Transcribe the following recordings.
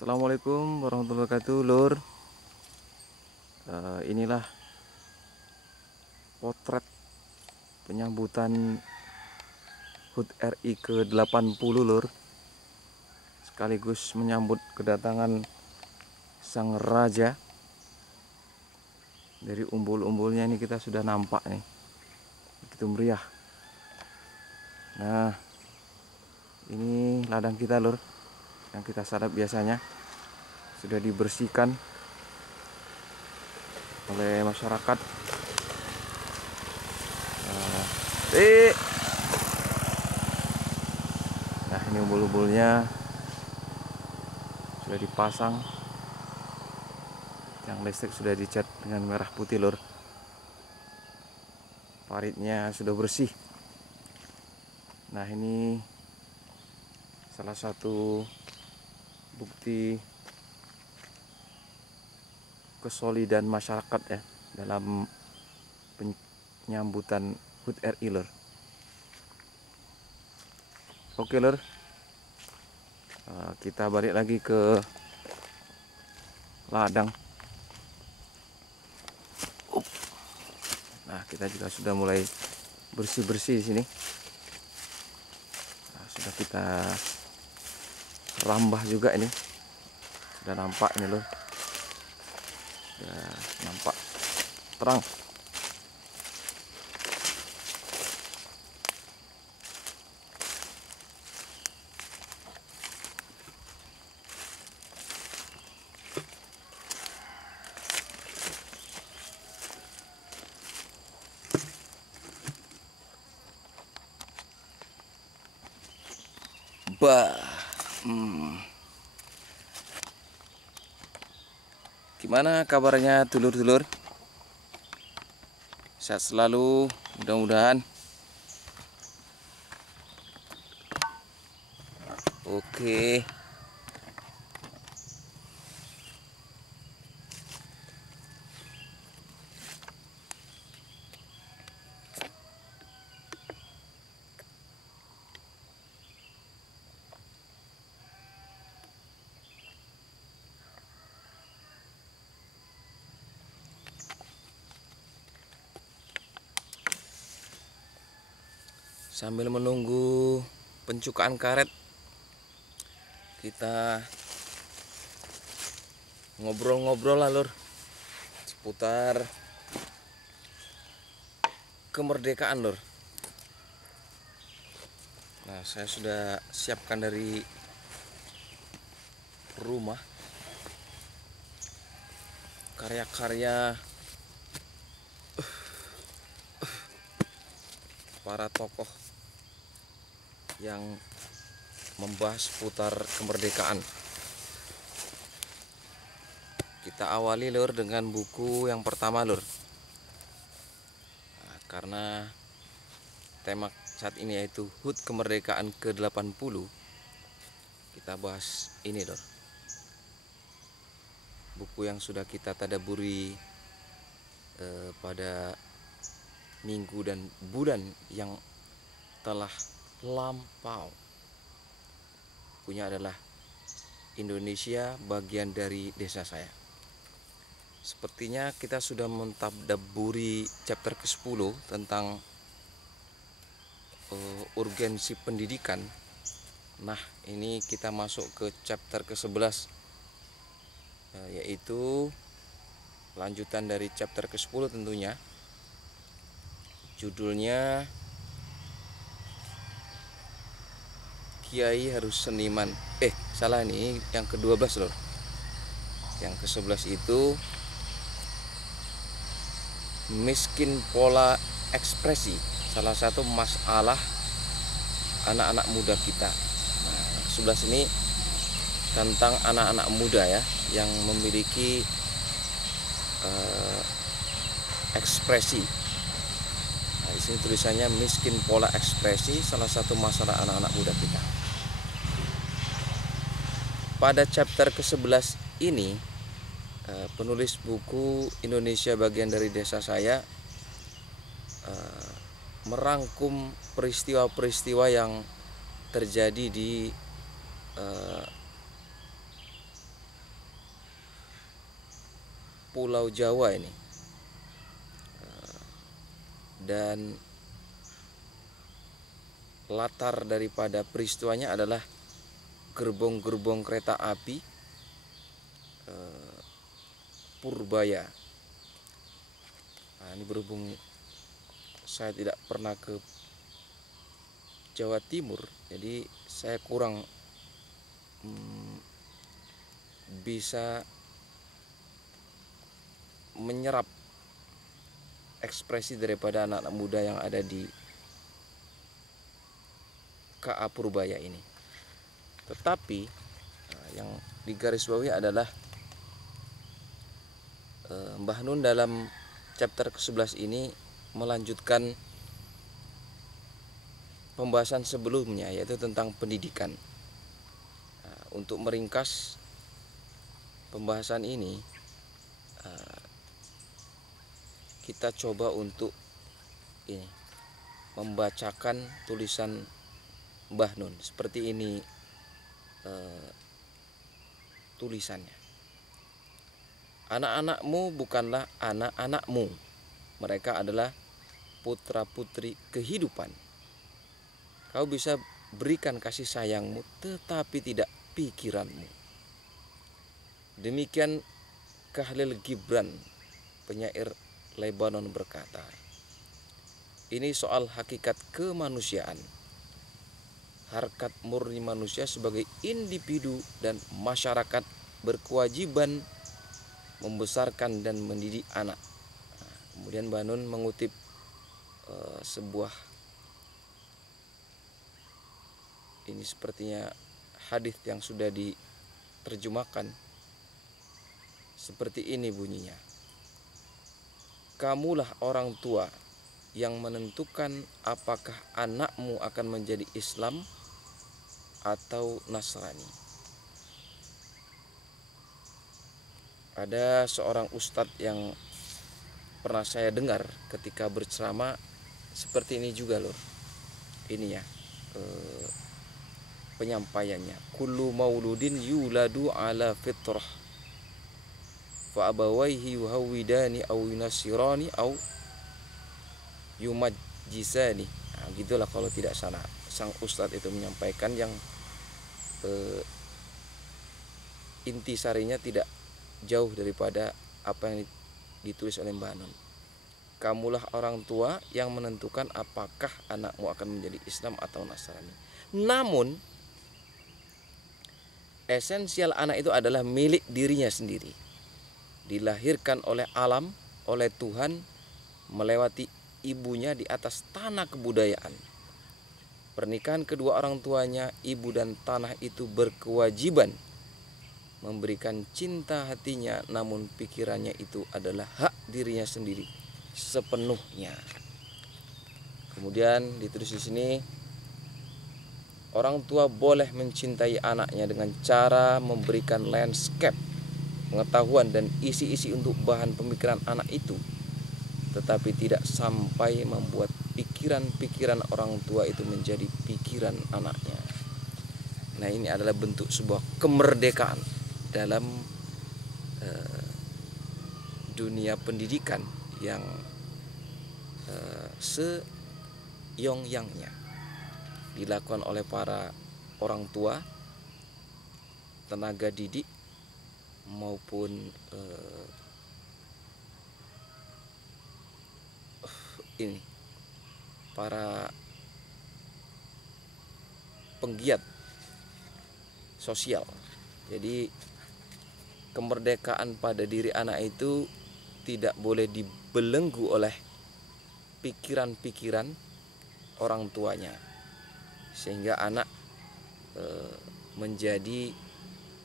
Assalamualaikum warahmatullahi wabarakatuh, Lur. Inilah potret penyambutan HUT RI ke-80, Lur. Sekaligus menyambut kedatangan sang raja. Dari umbul-umbulnya ini kita sudah nampak nih. Begitu meriah. Nah, ini ladang kita, Lur, yang kita sadap biasanya sudah dibersihkan oleh masyarakat. Nah, ini umbul-umbulnya sudah dipasang. Yang listrik sudah dicat dengan merah putih, Lur. Paritnya sudah bersih. Nah, ini salah satu bukti kesolidan masyarakat ya dalam penyambutan HUT RI, Lur. Oke, Lur, kita balik lagi ke ladang. Nah, kita juga sudah mulai bersih-bersih di sini. Nah, sudah kita rambah juga ini. Sudah nampak ini, Lur. Sudah nampak terang. Bah, Gimana kabarnya, dulur-dulur? Sehat selalu, mudah-mudahan. Oke. Sambil menunggu pencukaan karet, kita ngobrol-ngobrol lah, Lur, seputar kemerdekaan, Lur. Nah, saya sudah siapkan dari rumah karya-karya para tokoh yang membahas seputar kemerdekaan. Kita awali, Lur, dengan buku yang pertama, Lur. Nah, karena tema saat ini yaitu HUT kemerdekaan ke-80, kita bahas ini, Lur. Buku yang sudah kita tadaburi pada minggu dan bulan yang telah lampau. Bukunya adalah Indonesia bagian dari desa saya. Sepertinya kita sudah mentadaburi chapter ke-10 tentang urgensi pendidikan. Nah, ini kita masuk ke chapter ke-11, yaitu lanjutan dari chapter ke-10 tentunya. Judulnya Kiai harus seniman. Salah, nih yang ke-12, Lur. Yang ke-11 itu miskin pola ekspresi, salah satu masalah anak-anak muda kita. Nah, yang ke-11 ini tentang anak-anak muda ya, yang memiliki ekspresi. Nah, di sini tulisannya miskin pola ekspresi, salah satu masalah anak-anak muda kita. Pada chapter ke-11 ini, penulis buku Indonesia bagian dari desa saya merangkum peristiwa-peristiwa yang terjadi di Pulau Jawa ini. Dan latar daripada peristiwanya adalah gerbong-gerbong kereta api Purbaya. Nah, ini berhubung saya tidak pernah ke Jawa Timur, jadi saya kurang bisa menyerap ekspresi daripada anak-anak muda yang ada di KA Purbaya ini. Tetapi yang digarisbawahi adalah Mbah Nun dalam chapter ke-11 ini melanjutkan pembahasan sebelumnya, yaitu tentang pendidikan. Untuk meringkas pembahasan ini, kita coba untuk membacakan tulisan Mbah Nun. Seperti ini tulisannya. Anak-anakmu bukanlah anak-anakmu. Mereka adalah putra-putri kehidupan. Kau bisa berikan kasih sayangmu, tetapi tidak pikiranmu. Demikian Khalil Gibran, penyair Lebanon, berkata, ini soal hakikat kemanusiaan. Harkat murni manusia sebagai individu dan masyarakat berkewajiban membesarkan dan mendidik anak. Kemudian Mbah Nun mengutip sebuah, ini sepertinya hadis yang sudah diterjemahkan. Seperti ini bunyinya. Kamulah orang tua yang menentukan apakah anakmu akan menjadi Islam atau Nasrani. Ada seorang ustadz yang pernah saya dengar ketika berceramah seperti ini juga loh. Ini ya penyampaiannya. Kullu mauludin yuladu ala fitrah fa abawaihi yuhawidani au yunasirani au yumajjisani. Nah, gitulah kalau tidak salah sang ustadz itu menyampaikan, yang intisarinya tidak jauh daripada apa yang ditulis oleh Mbah Nun. Kamulah orang tua yang menentukan apakah anakmu akan menjadi Islam atau Nasrani. Namun esensial anak itu adalah milik dirinya sendiri. Dilahirkan oleh alam, oleh Tuhan, melewati ibunya di atas tanah kebudayaan. Pernikahan kedua orang tuanya, ibu dan tanah itu berkewajiban memberikan cinta hatinya, namun pikirannya itu adalah hak dirinya sendiri sepenuhnya. Kemudian ditulis di sini, orang tua boleh mencintai anaknya dengan cara memberikan landscape, pengetahuan dan isi-isi untuk bahan pemikiran anak itu, tetapi tidak sampai membuat pikiran-pikiran orang tua itu menjadi pikiran anaknya. Nah, ini adalah bentuk sebuah kemerdekaan dalam dunia pendidikan yang seyong-yangnya dilakukan oleh para orang tua, tenaga didik, maupun para penggiat sosial. Jadi kemerdekaan pada diri anak itu tidak boleh dibelenggu oleh pikiran-pikiran orang tuanya, sehingga anak menjadi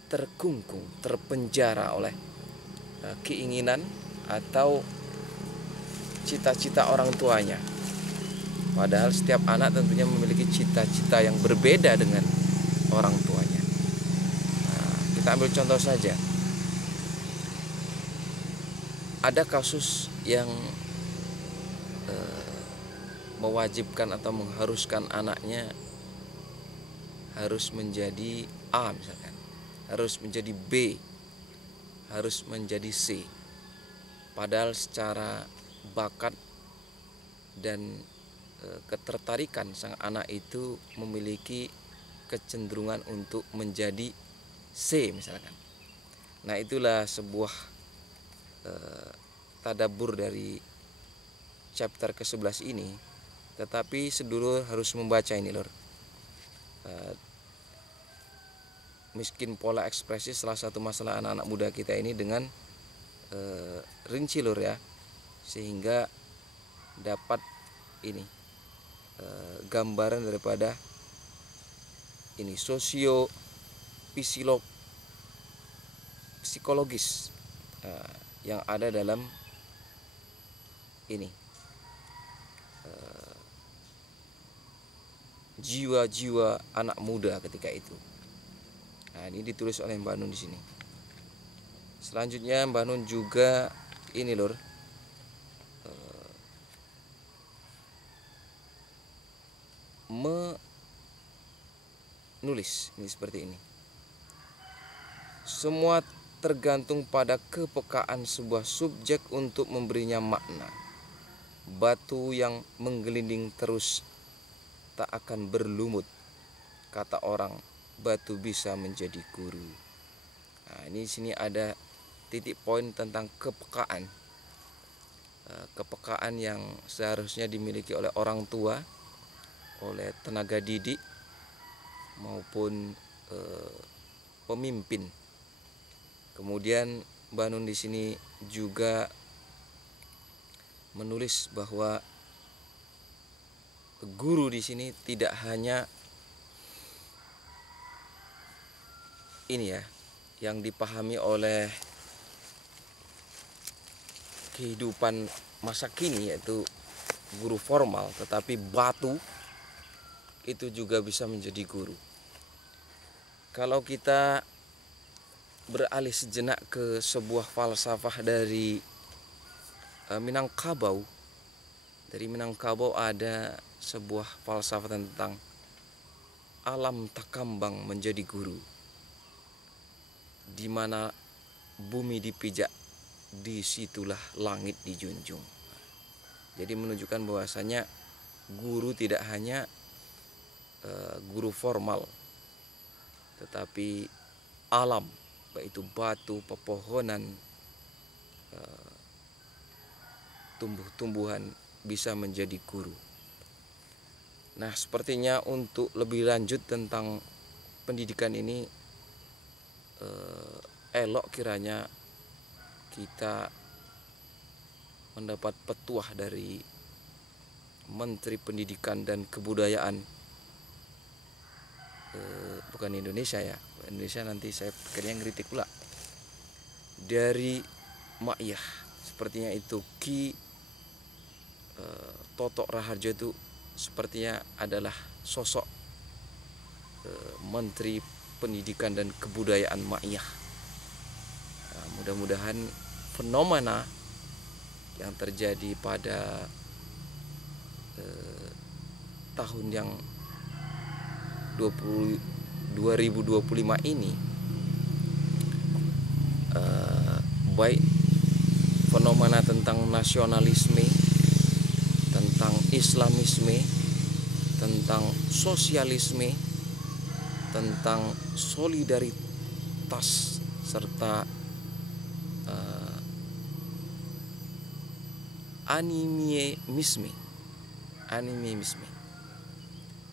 terkungkung, terpenjara oleh keinginan atau cita-cita orang tuanya. Padahal setiap anak tentunya memiliki cita-cita yang berbeda dengan orang tuanya. Nah, kita ambil contoh saja. Ada kasus yang mewajibkan atau mengharuskan anaknya harus menjadi A misalkan, harus menjadi B, harus menjadi C. Padahal secara bakat dan ketertarikan sang anak itu memiliki kecenderungan untuk menjadi C misalkan. Nah, itulah sebuah tadabbur dari chapter ke-11 ini. Tetapi sedulur harus membaca ini, Lur. Miskin pola ekspresi salah satu masalah anak-anak muda kita ini dengan rinci, Lur ya, sehingga dapat ini gambaran daripada ini sosio psikologis yang ada dalam ini jiwa-jiwa anak muda ketika itu. Nah, ini ditulis oleh Mbak Nun di sini. Selanjutnya Mbak Nun juga ini, Lur, menulis ini seperti ini. Semua tergantung pada kepekaan sebuah subjek untuk memberinya makna. Batu yang menggelinding terus tak akan berlumut. Kata orang, batu bisa menjadi guru. Nah, ini sini ada titik poin tentang kepekaan. Kepekaan yang seharusnya dimiliki oleh orang tua, oleh tenaga didik maupun pemimpin. Kemudian Mbak Nun di sini juga menulis bahwa guru di sini tidak hanya ini ya, yang dipahami oleh kehidupan masa kini yaitu guru formal, tetapi batu itu juga bisa menjadi guru. Kalau kita beralih sejenak ke sebuah falsafah dari Minangkabau. Dari Minangkabau ada sebuah falsafah tentang alam takambang menjadi guru. Di mana bumi dipijak, disitulah langit dijunjung. Jadi menunjukkan bahwasanya guru tidak hanya guru formal, tetapi alam, baik itu batu, pepohonan, tumbuh-tumbuhan bisa menjadi guru. Nah, sepertinya untuk lebih lanjut tentang pendidikan ini elok kiranya kita mendapat petuah dari Menteri Pendidikan dan Kebudayaan bukan Indonesia ya, Indonesia nanti saya pikirnya ngeritik pula, dari Makyah. Sepertinya itu Ki Totok Raharjo itu sepertinya adalah sosok Menteri Pendidikan dan Kebudayaan Makyah. Nah, mudah-mudahan fenomena yang terjadi pada tahun yang 2025 ini, baik fenomena tentang nasionalisme, tentang Islamisme, tentang sosialisme, tentang solidaritas, serta animisme.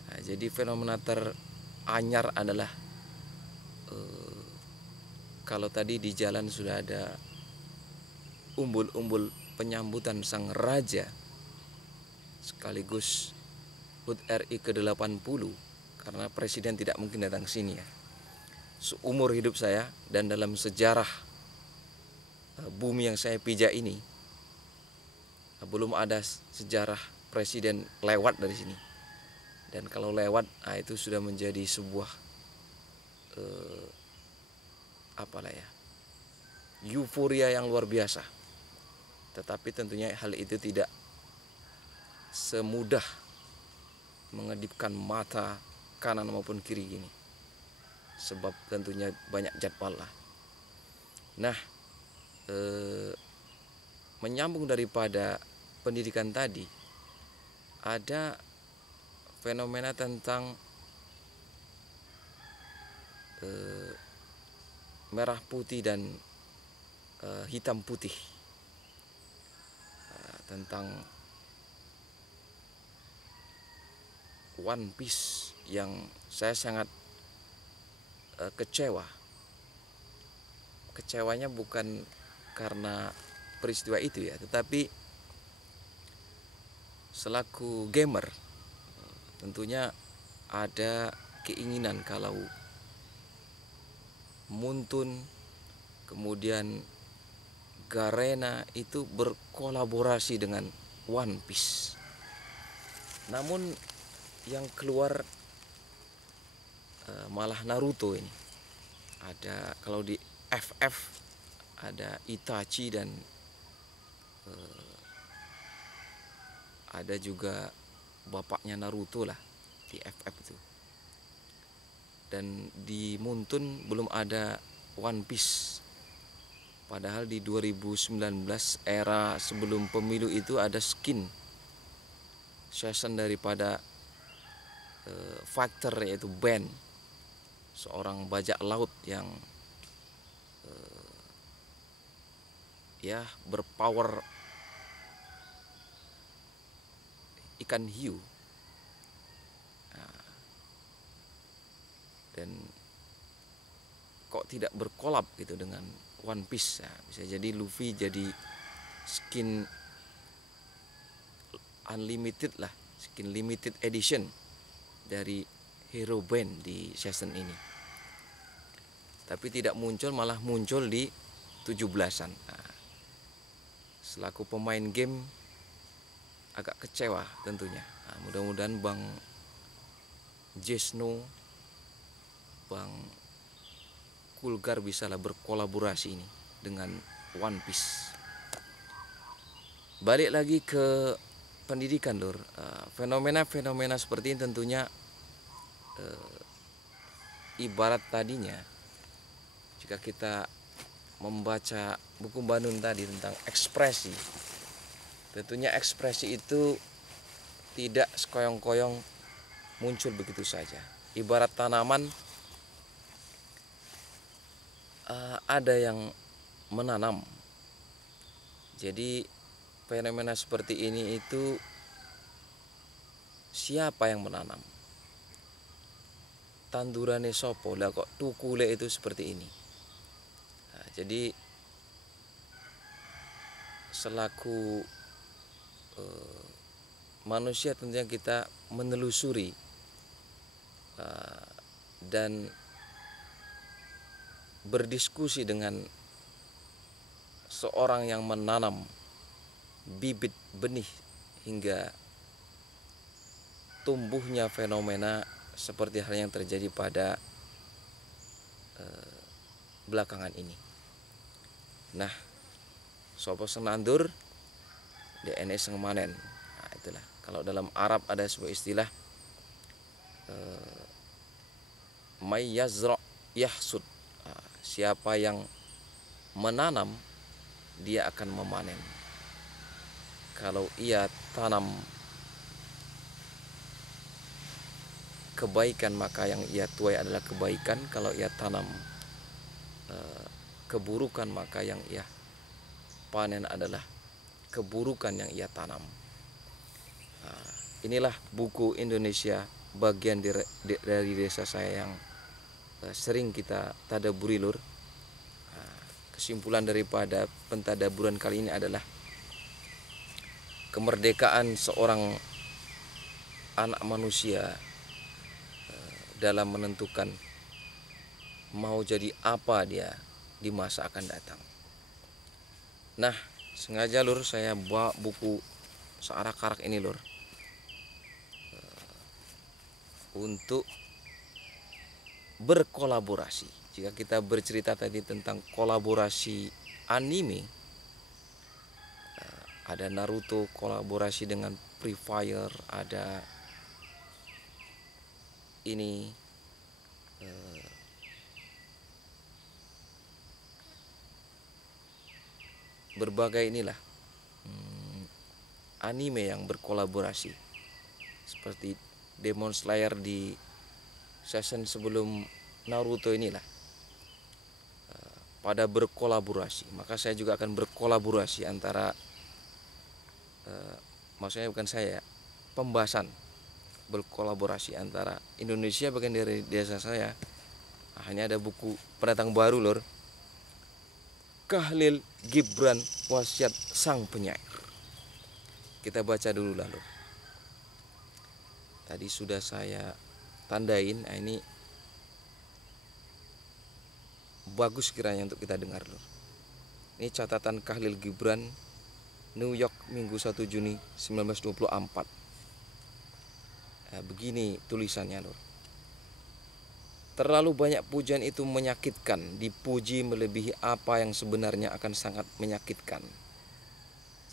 Nah, jadi fenomena teranyar adalah kalau tadi di jalan sudah ada umbul-umbul penyambutan sang raja sekaligus HUT RI ke-80, karena presiden tidak mungkin datang ke sini ya. Seumur hidup saya dan dalam sejarah bumi yang saya pijak ini belum ada sejarah presiden lewat dari sini. Dan kalau lewat, itu sudah menjadi sebuah euforia yang luar biasa. Tetapi tentunya hal itu tidak semudah mengedipkan mata kanan maupun kiri gini, sebab tentunya banyak jadwal lah. Nah, menyambung daripada pendidikan tadi, ada fenomena tentang merah putih dan hitam putih, tentang One Piece yang saya sangat kecewa. Kecewanya bukan karena peristiwa itu ya, tetapi selaku gamer tentunya ada keinginan kalau Muntun kemudian Garena itu berkolaborasi dengan One Piece. Namun yang keluar malah Naruto ini. Ada kalau di FF ada Itachi dan ada juga bapaknya Naruto lah di FF itu. Dan di Muntun belum ada One Piece. Padahal di 2019 era sebelum pemilu itu ada skin season daripada fighter, yaitu Ben, seorang bajak laut yang ya berpower ikan hiu. Dan kok tidak berkolab gitu dengan One Piece. Nah, bisa jadi Luffy jadi skin unlimited lah, skin limited edition dari Hero Band di season ini. Tapi tidak muncul, malah muncul di 17-an. Nah, selaku pemain game agak kecewa tentunya. Nah, mudah-mudahan Bang Jesno, Bang Kulgar bisalah berkolaborasi ini dengan One Piece. Balik lagi ke pendidikan, Lur. Fenomena-fenomena seperti ini tentunya ibarat tadinya jika kita membaca buku Bandung tadi tentang ekspresi. Tentunya ekspresi itu tidak sekoyong-koyong muncul begitu saja. Ibarat tanaman, ada yang menanam. Jadi fenomena seperti ini itu siapa yang menanam? Tandurane sopo lah kok tukule itu seperti ini. Nah, jadi selaku manusia tentunya kita menelusuri dan berdiskusi dengan seorang yang menanam bibit benih hingga tumbuhnya fenomena seperti hal yang terjadi pada belakangan ini. Nah, sopo senandur DNS sengemanen. Nah, itulah. Kalau dalam Arab ada sebuah istilah may yazra yahsud. Nah, siapa yang menanam dia akan memanen. Kalau ia tanam kebaikan maka yang ia tuai adalah kebaikan. Kalau ia tanam keburukan maka yang ia panen adalah keburukan yang ia tanam. Nah, inilah buku Indonesia bagian dari desa saya yang sering kita tadaburi, Lur. Nah, kesimpulan daripada pentadaburan kali ini adalah kemerdekaan seorang anak manusia dalam menentukan mau jadi apa dia di masa akan datang. Nah, sengaja, Lur, saya bawa buku searak-arak ini, Lur, untuk berkolaborasi. Jika kita bercerita tadi tentang kolaborasi anime, ada Naruto kolaborasi dengan Free Fire, ada ini berbagai inilah anime yang berkolaborasi seperti Demon Slayer di season sebelum Naruto inilah pada berkolaborasi. Maka saya juga akan berkolaborasi antara maksudnya bukan saya, pembahasan berkolaborasi antara Indonesia bagian dari desa saya. Hanya ada buku pendatang baru lor, Khalil Gibran Wasiat Sang Penyair. Kita baca dulu lalu. Tadi sudah saya tandain. Nah, ini bagus kiranya untuk kita dengar lor. Ini catatan Khalil Gibran, New York, Minggu 1 Juni 1924. Nah, begini tulisannya lor. Terlalu banyak pujian itu menyakitkan, dipuji melebihi apa yang sebenarnya akan sangat menyakitkan.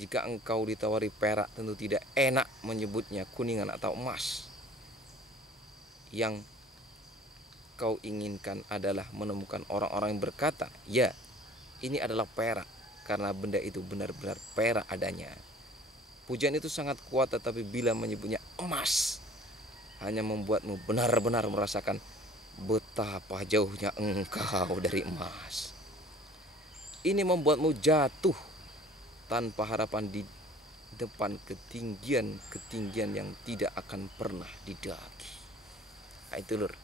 Jika engkau ditawari perak, tentu tidak enak menyebutnya kuningan atau emas. Yang kau inginkan adalah menemukan orang-orang yang berkata, ya, ini adalah perak, karena benda itu benar-benar perak adanya. Pujian itu sangat kuat, tetapi bila menyebutnya emas, hanya membuatmu benar-benar merasakan betapa jauhnya engkau dari emas. Ini membuatmu jatuh tanpa harapan di depan ketinggian yang tidak akan pernah didaki. Nah, itu lur,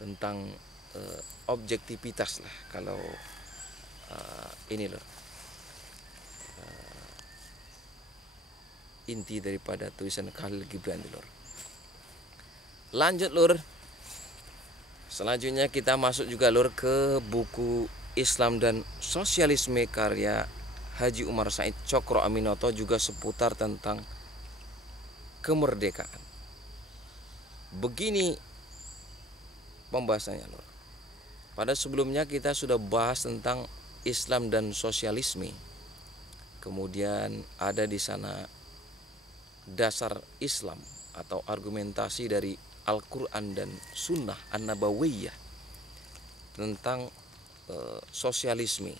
tentang objektivitas lah kalau ini lur, inti daripada tulisan Khalil Gibran lur. Lanjut lur, selanjutnya kita masuk juga lur ke buku Islam dan Sosialisme karya Haji Umar Said Cokro Aminoto, juga seputar tentang kemerdekaan. Begini pembahasannya lur. Pada sebelumnya kita sudah bahas tentang Islam dan sosialisme. Kemudian ada di sana dasar Islam atau argumentasi dari Al-Quran dan Sunnah An-Nabawiyah tentang sosialisme.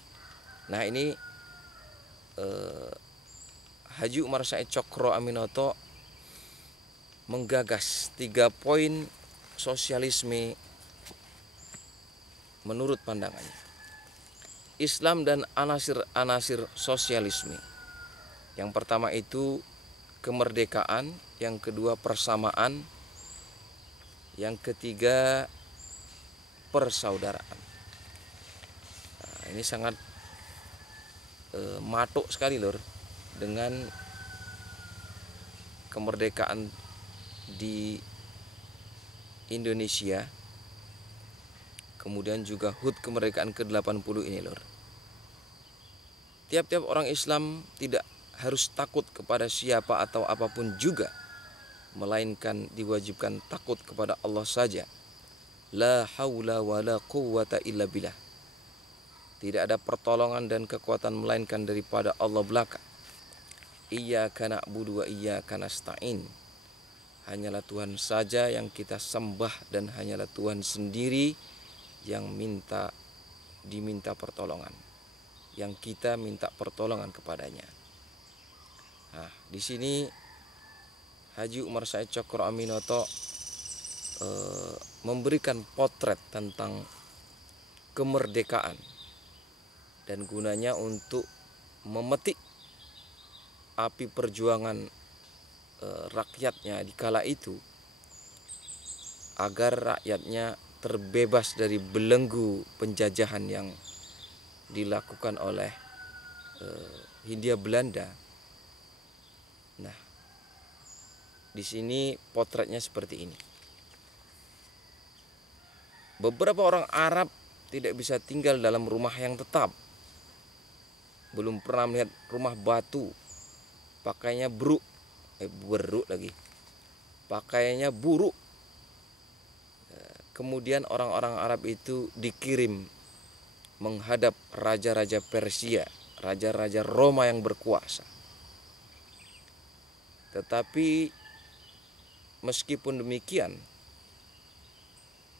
Nah, ini Haji Umar Said Cokro Aminoto menggagas 3 poin sosialisme menurut pandangannya. Islam dan anasir-anasir sosialisme. Yang pertama itu kemerdekaan, yang kedua persamaan, yang ketiga persaudaraan. Nah, ini sangat matuk sekali lor dengan kemerdekaan di Indonesia, kemudian juga HUT kemerdekaan ke-80 ini lor. Tiap-tiap orang Islam tidak harus takut kepada siapa atau apapun juga, melainkan diwajibkan takut kepada Allah saja. La haula wa la quwwata illa billah. Tidak ada pertolongan dan kekuatan melainkan daripada Allah belaka. Iyyaka na'budu wa iyyaka nasta'in. Hanyalah Tuhan saja yang kita sembah dan hanyalah Tuhan sendiri yang diminta pertolongan, yang kita minta pertolongan kepadanya. Nah, di sini Haji Umar Said Cokro Aminoto memberikan potret tentang kemerdekaan dan gunanya untuk memetik api perjuangan rakyatnya di kala itu, agar rakyatnya terbebas dari belenggu penjajahan yang dilakukan oleh Hindia Belanda. Nah, di sini potretnya seperti ini. Beberapa orang Arab tidak bisa tinggal dalam rumah yang tetap. Belum pernah melihat rumah batu, pakainya pakaiannya buruk. Kemudian orang-orang Arab itu dikirim menghadap raja-raja Persia, raja-raja Roma yang berkuasa. Tetapi meskipun demikian,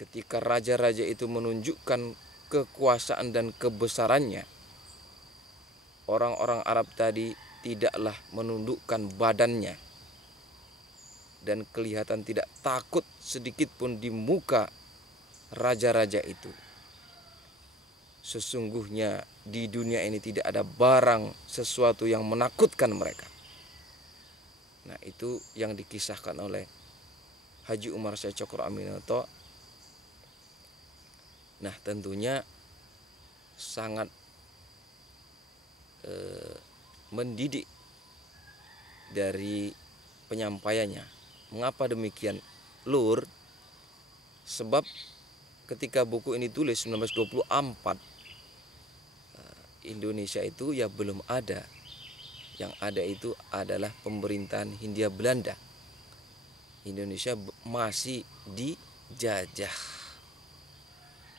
ketika raja-raja itu menunjukkan kekuasaan dan kebesarannya, orang-orang Arab tadi tidaklah menundukkan badannya dan kelihatan tidak takut sedikit pun di muka raja-raja itu. Sesungguhnya di dunia ini tidak ada barang sesuatu yang menakutkan mereka. Nah, itu yang dikisahkan oleh Haji Umar Syekh Cokro Aminoto. Nah, tentunya sangat mendidik dari penyampaiannya. Mengapa demikian, Lur? Sebab ketika buku ini tulis 1924, Indonesia itu ya belum ada. Yang ada itu adalah pemerintahan Hindia Belanda. Indonesia masih dijajah.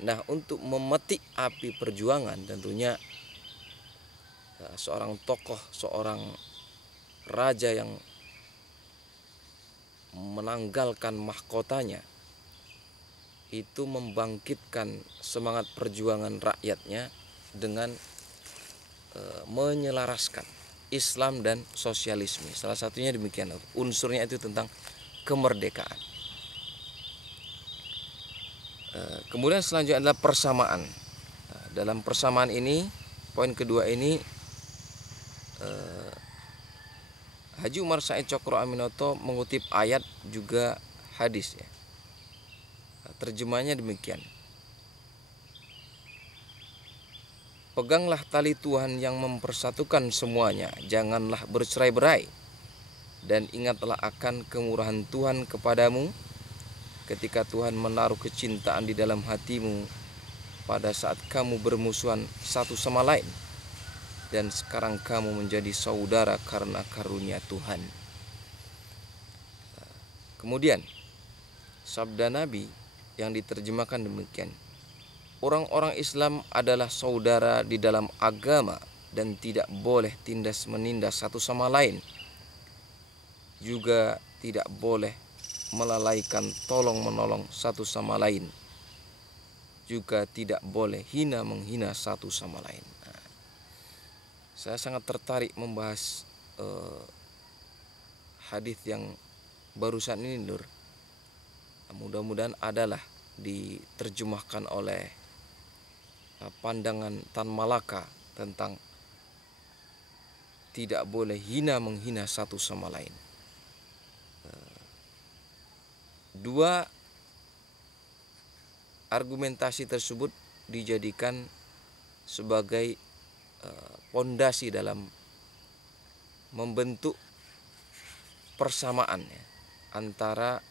Nah, untuk memetik api perjuangan tentunya seorang tokoh, seorang raja yang menanggalkan mahkotanya itu membangkitkan semangat perjuangan rakyatnya dengan menyelaraskan Islam dan sosialisme. Salah satunya demikian, unsurnya itu tentang kemerdekaan. Kemudian selanjutnya adalah persamaan. Dalam persamaan ini, poin kedua ini, Haji Umar Said Cokro Aminoto mengutip ayat juga hadis ya. Terjemahnya demikian. Peganglah tali Tuhan yang mempersatukan semuanya, janganlah bercerai-berai. Dan ingatlah akan kemurahan Tuhan kepadamu ketika Tuhan menaruh kecintaan di dalam hatimu pada saat kamu bermusuhan satu sama lain. Dan sekarang kamu menjadi saudara karena karunia Tuhan. Kemudian sabda Nabi yang diterjemahkan demikian. Orang-orang Islam adalah saudara di dalam agama dan tidak boleh tindas menindas satu sama lain. Juga tidak boleh melalaikan tolong menolong satu sama lain. Juga tidak boleh hina menghina satu sama lain. Nah, saya sangat tertarik membahas hadis yang barusan ini, Nur. Mudah-mudahan adalah diterjemahkan oleh pandangan Tan Malaka tentang tidak boleh hina menghina satu sama lain. Dua argumentasi tersebut dijadikan sebagai pondasi dalam membentuk persamaan ya, antara